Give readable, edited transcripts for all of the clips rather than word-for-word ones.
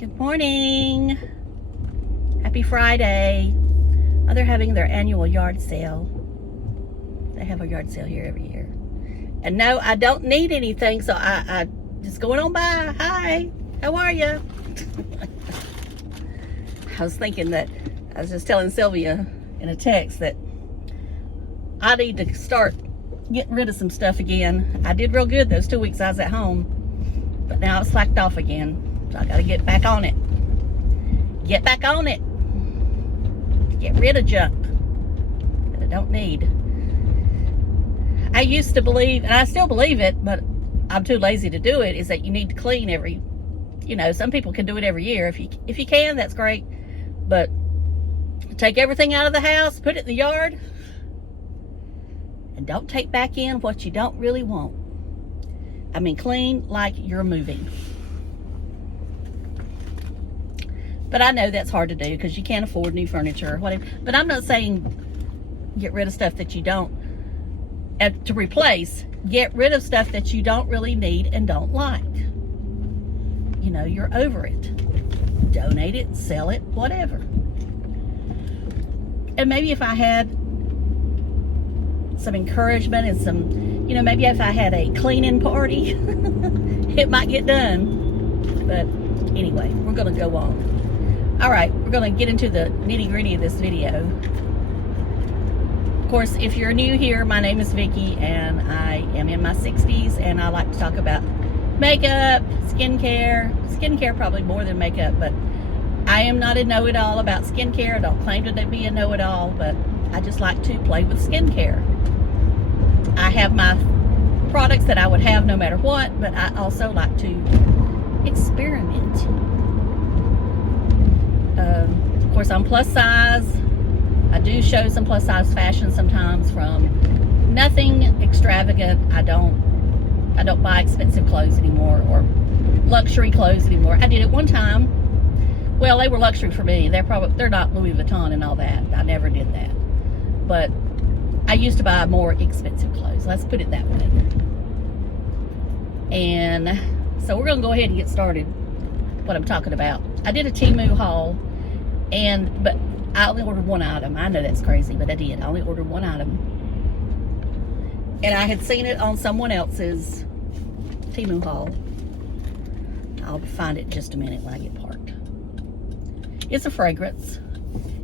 Good morning. Happy Friday. Oh, they're having their annual yard sale. They have a yard sale here every year. And no, I don't need anything, so I just going on by. Hi, how are you? I was thinking that, I was just telling Sylvia in a text that I need to start getting rid of some stuff again. I did real good those 2 weeks I was at home, but now I've slacked off again. So I gotta get back on it. Get back on it. Get rid of junk that I don't need. I used to believe, and I still believe it, but I'm too lazy to do it, is that you need to clean every, some people can do it every year. If you can, that's great. But take everything out of the house, put it in the yard, and don't take back in what you don't really want. I mean, clean like you're moving. But I know that's hard to do because you can't afford new furniture or whatever. But I'm not saying get rid of stuff that you don't, and to replace, get rid of stuff that you don't really need and don't like. You're over it. Donate it, sell it, whatever. And maybe if I had some encouragement and some, maybe if I had a cleaning party, it might get done. But anyway, we're going to go on. All right, we're going to get into the nitty-gritty of this video. Of course, if you're new here, my name is Vicki, and I am in my 60s, and I like to talk about makeup, skincare probably more than makeup, but I am not a know-it-all about skincare. I don't claim to be a know-it-all, but I just like to play with skincare. I have my products that I would have no matter what, but I also like to experiment. Of course, I'm plus size. I do show some plus size fashion sometimes, from nothing extravagant. I don't buy expensive clothes anymore or luxury clothes anymore. I did it one time. Well, they were luxury for me. They're not Louis Vuitton and all that. I never did that. But I used to buy more expensive clothes. Let's put it that way. And so we're going to go ahead and get started. What I'm talking about. I did a Temu haul, but I only ordered one item. I know that's crazy, but I did. I only ordered one item. And I had seen it on someone else's Temu haul. I'll find it in just a minute when I get parked. It's a fragrance.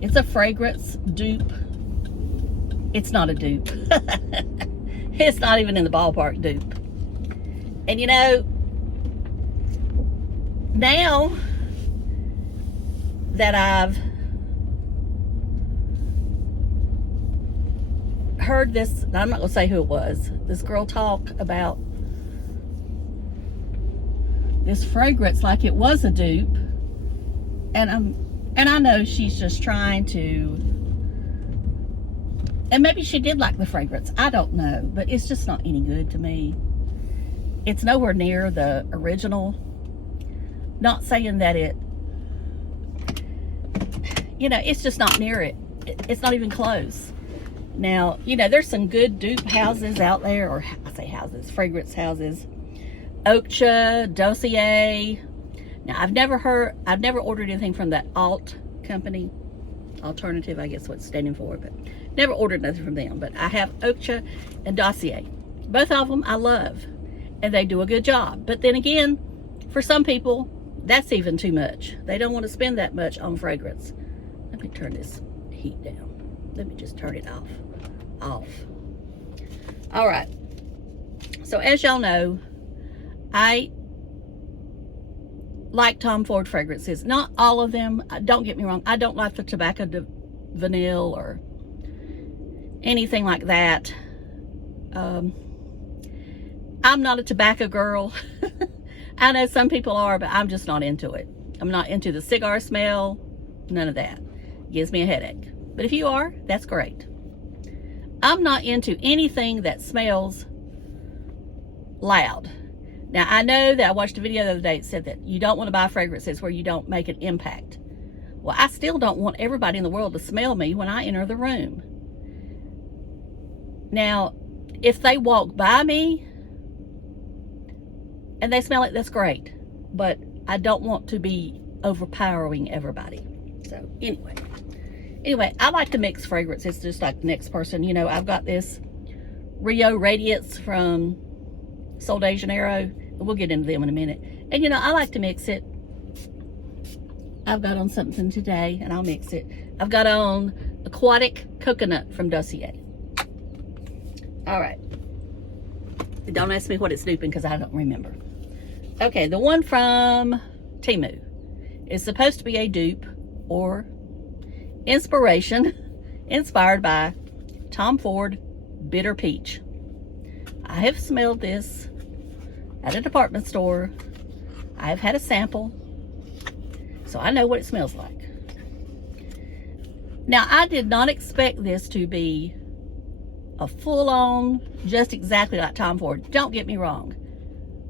It's a fragrance dupe. It's not a dupe. It's not even in the ballpark dupe. And now that I've heard this, I'm not going to say who it was, this girl talk about this fragrance like it was a dupe, and I know she's just trying to, and maybe she did like the fragrance, I don't know, but it's just not any good to me. It's nowhere near the original. Not saying that it's just not near it. It's not even close. Now, there's some good dupe houses out there, or I say houses, fragrance houses. Okja, Dossier. Now, I've never ordered anything from that alt company. Alternative, I guess what's standing for, but never ordered nothing from them. But I have Okja and Dossier. Both of them I love, and they do a good job. But then again, for some people, that's even too much. They don't want to spend that much on fragrance. Let me turn this heat down. Let me just turn it off. All right. So as y'all know, I like Tom Ford fragrances. Not all of them. Don't get me wrong. I don't like the tobacco vanille or anything like that. I'm not a tobacco girl. I know some people are, but I'm just not into it. I'm not into the cigar smell. None of that. It gives me a headache. But if you are, that's great. I'm not into anything that smells loud. Now, I know that I watched a video the other day that said that you don't want to buy fragrances where you don't make an impact. Well, I still don't want everybody in the world to smell me when I enter the room. Now, if they walk by me and they smell it, that's great. But I don't want to be overpowering everybody. So anyway, I like to mix fragrances just like the next person. You know, I've got this Rio Radiance from Sol de Janeiro. We'll get into them in a minute. And you know, I like to mix it. I've got on something today, and I'll mix it. I've got on Aquatic Coconut from Dossier. All right. Don't ask me what it's duping because I don't remember. Okay, the one from Temu is supposed to be a dupe or inspired by Tom Ford Bitter Peach. I have smelled this at a department store. I have had a sample, so I know what it smells like. Now, I did not expect this to be a full-on, just exactly like Tom Ford. Don't get me wrong.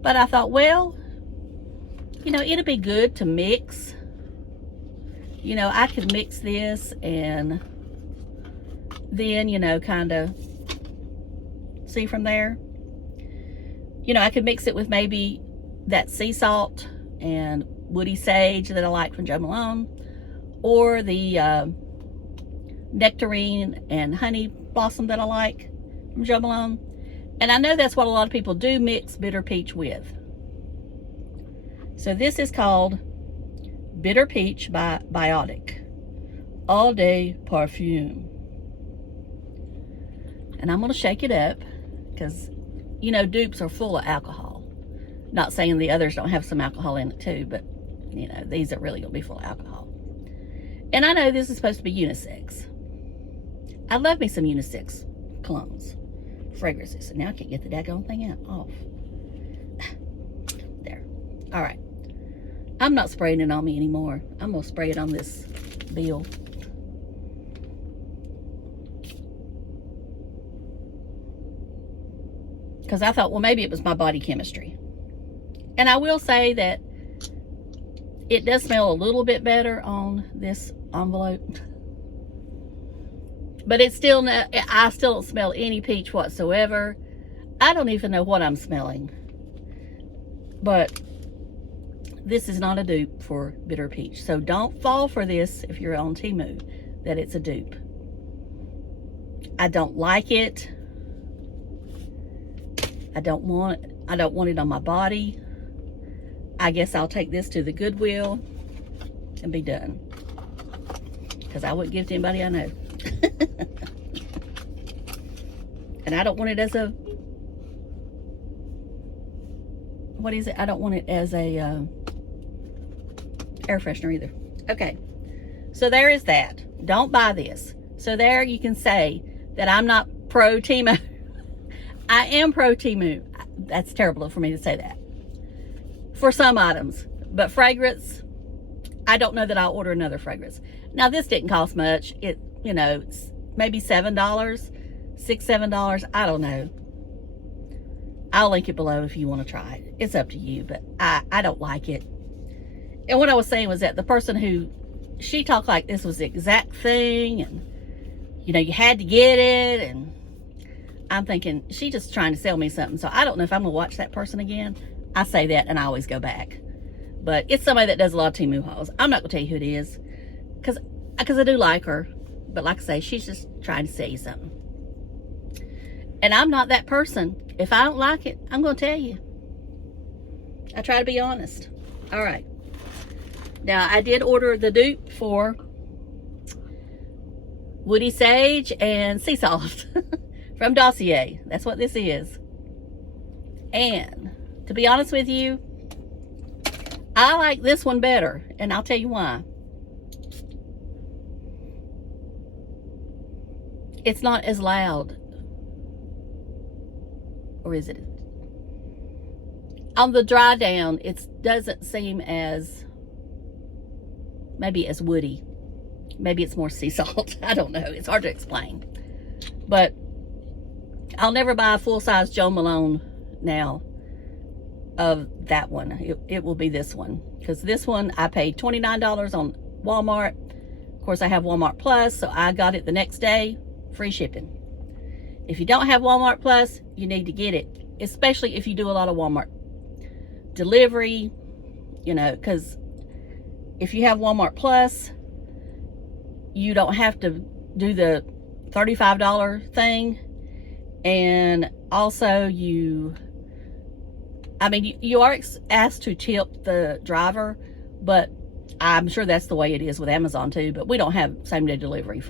But I thought, well, you know, it'd be good to mix. You know, I could mix this and then, you know, kind of see from there. You know, I could mix it with maybe that sea salt and woody sage that I like from Jo Malone, or the nectarine and honey blossom that I like from Jo Malone. And I know that's what a lot of people do mix bitter peach with. So this is called Bitter Peach by Biotic All Day Parfum. And I'm going to shake it up because, you know, dupes are full of alcohol. Not saying the others don't have some alcohol in it too, but, you know, these are really going to be full of alcohol. And I know this is supposed to be unisex. I love me some unisex colognes, fragrances. And now I can't get the daggone thing off. There. All right. I'm not spraying it on me anymore. I'm going to spray it on this bill. Because I thought, well, maybe it was my body chemistry. And I will say that it does smell a little bit better on this envelope. But it's still, I still don't smell any peach whatsoever. I don't even know what I'm smelling. But this is not a dupe for Bitter Peach. So don't fall for this if you're on Temu, that it's a dupe. I don't like it. I don't want it on my body. I guess I'll take this to the Goodwill and be done. Because I wouldn't give it to anybody I know. And I don't want it as a, what is it? I don't want it as a air freshener either. Okay, so there is that. Don't buy this. So there you can say that I'm not pro Temu. I am pro Temu. That's terrible for me to say that. For some items. But fragrance, I don't know that I'll order another fragrance. Now, this didn't cost much. It, you know, it's maybe $7, $6, $7. I don't know. I'll link it below if you want to try it. It's up to you, but I don't like it. And what I was saying was that the person who, she talked like this was the exact thing, and, you know, you had to get it, and I'm thinking, she's just trying to sell me something. So I don't know if I'm going to watch that person again. I say that, and I always go back. But it's somebody that does a lot of Temu hauls. I'm not going to tell you who it is, because I do like her. But like I say, she's just trying to sell you something. And I'm not that person. If I don't like it, I'm going to tell you. I try to be honest. All right. Now, I did order the dupe for Woody Sage and Sea Salt from Dossier. That's what this is. And to be honest with you, I like this one better. And I'll tell you why. It's not as loud. Or is it? On the dry down, it doesn't seem as, maybe as woody. Maybe it's more sea salt. I don't know. It's hard to explain. But I'll never buy a full-size Jo Malone now of that one. It will be this one. Because this one, I paid $29 on Walmart. Of course, I have Walmart Plus, so I got it the next day. Free shipping. If you don't have Walmart Plus, you need to get it. Especially if you do a lot of Walmart delivery, you know, because if you have Walmart Plus, you don't have to do the $35 thing. And also you are asked to tip the driver, but I'm sure that's the way it is with Amazon too, but we don't have same-day delivery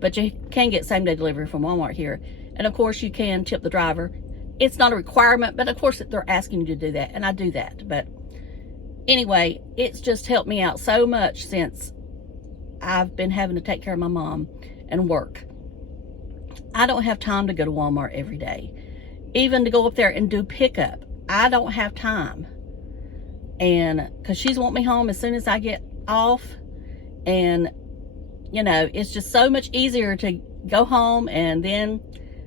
but you can get same-day delivery from Walmart here. And of course you can tip the driver. It's not a requirement, but of course they're asking you to do that, and I do that. But anyway, it's just helped me out so much since I've been having to take care of my mom and work. I don't have time to go to Walmart every day. Even to go up there and do pickup, I don't have time. And because she's want me home as soon as I get off. And, you know, it's just so much easier to go home and then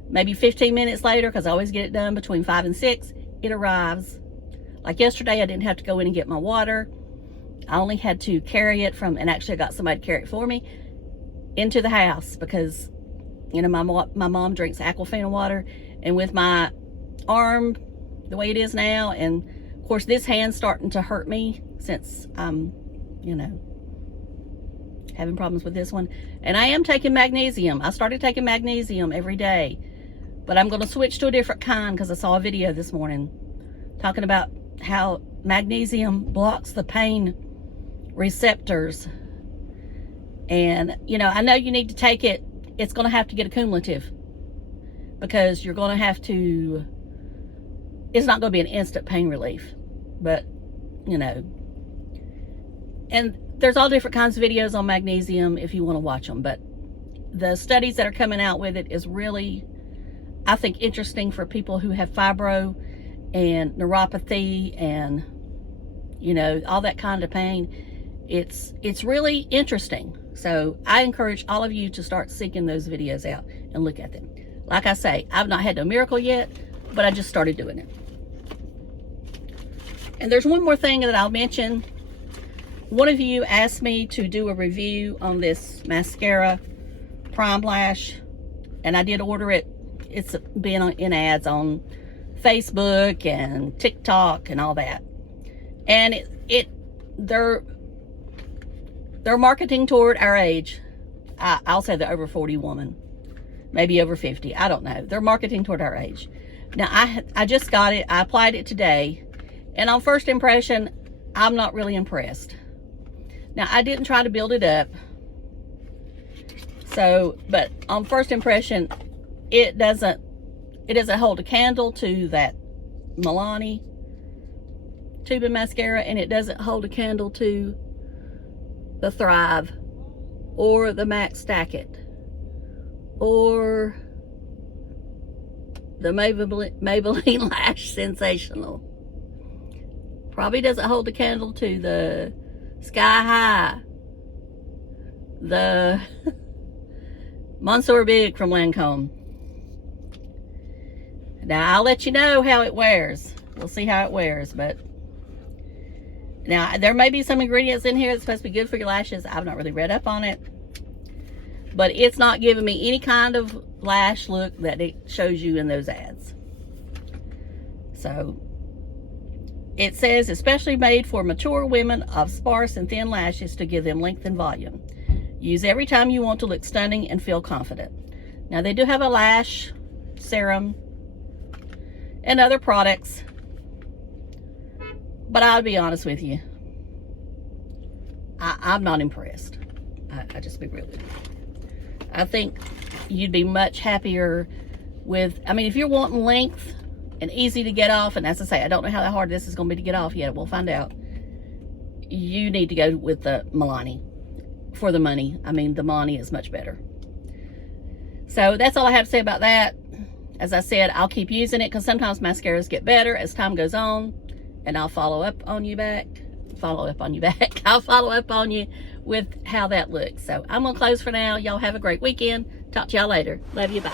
maybe 15 minutes later, because I always get it done between 5 and 6, it arrives. Like yesterday, I didn't have to go in and get my water. I only had to carry it from, and actually I got somebody to carry it for me, into the house because, you know, my mom drinks Aquafina water, and with my arm the way it is now, and of course this hand's starting to hurt me since I'm, you know, having problems with this one. And I am taking magnesium. I started taking magnesium every day, but I'm going to switch to a different kind because I saw a video this morning talking about how magnesium blocks the pain receptors. And, you know, I know you need to take it. It's going to have to get a cumulative because you're going to have to, it's not going to be an instant pain relief, but, you know, and there's all different kinds of videos on magnesium if you want to watch them, but the studies that are coming out with it is really, I think, interesting for people who have fibro and neuropathy and, you know, all that kind of pain. It's really interesting. So I encourage all of you to start seeking those videos out and look at them. Like I say, I've not had no miracle yet, but I just started doing it. And there's one more thing that I'll mention. One of you asked me to do a review on this mascara Prime Lash, and I did order it. It's been in ads on Facebook and TikTok and all that. And they're marketing toward our age. I'll say the over 40 woman, maybe over 50. I don't know. They're marketing toward our age. Now I just got it. I applied it today, and on first impression, I'm not really impressed. Now I didn't try to build it up. So, but on first impression, it doesn't hold a candle to that Milani tube of mascara, and it doesn't hold a candle to the Thrive or the MAC Stack It or the Maybelline Lash Sensational. Probably doesn't hold a candle to the Sky High, the Monsieur Big from Lancome. Now I'll let you know how it wears. We'll see how it wears, but now there may be some ingredients in here that's supposed to be good for your lashes. I've not really read up on it, but it's not giving me any kind of lash look that it shows you in those ads. So it says especially made for mature women of sparse and thin lashes to give them length and volume. Use every time you want to look stunning and feel confident. Now they do have a lash serum and other products, but I'll be honest with you, I'm not impressed. I just be real with you. I think you'd be much happier with, I mean, if you're wanting length and easy to get off, and as I say, I don't know how hard this is going to be to get off yet. We'll find out. You need to go with the Milani for the money. I mean, the Milani is much better. So that's all I have to say about that. As I said, I'll keep using it because sometimes mascaras get better as time goes on, and I'll follow up on you back. I'll follow up on you with how that looks. So I'm going to close for now. Y'all have a great weekend. Talk to y'all later. Love you. Bye.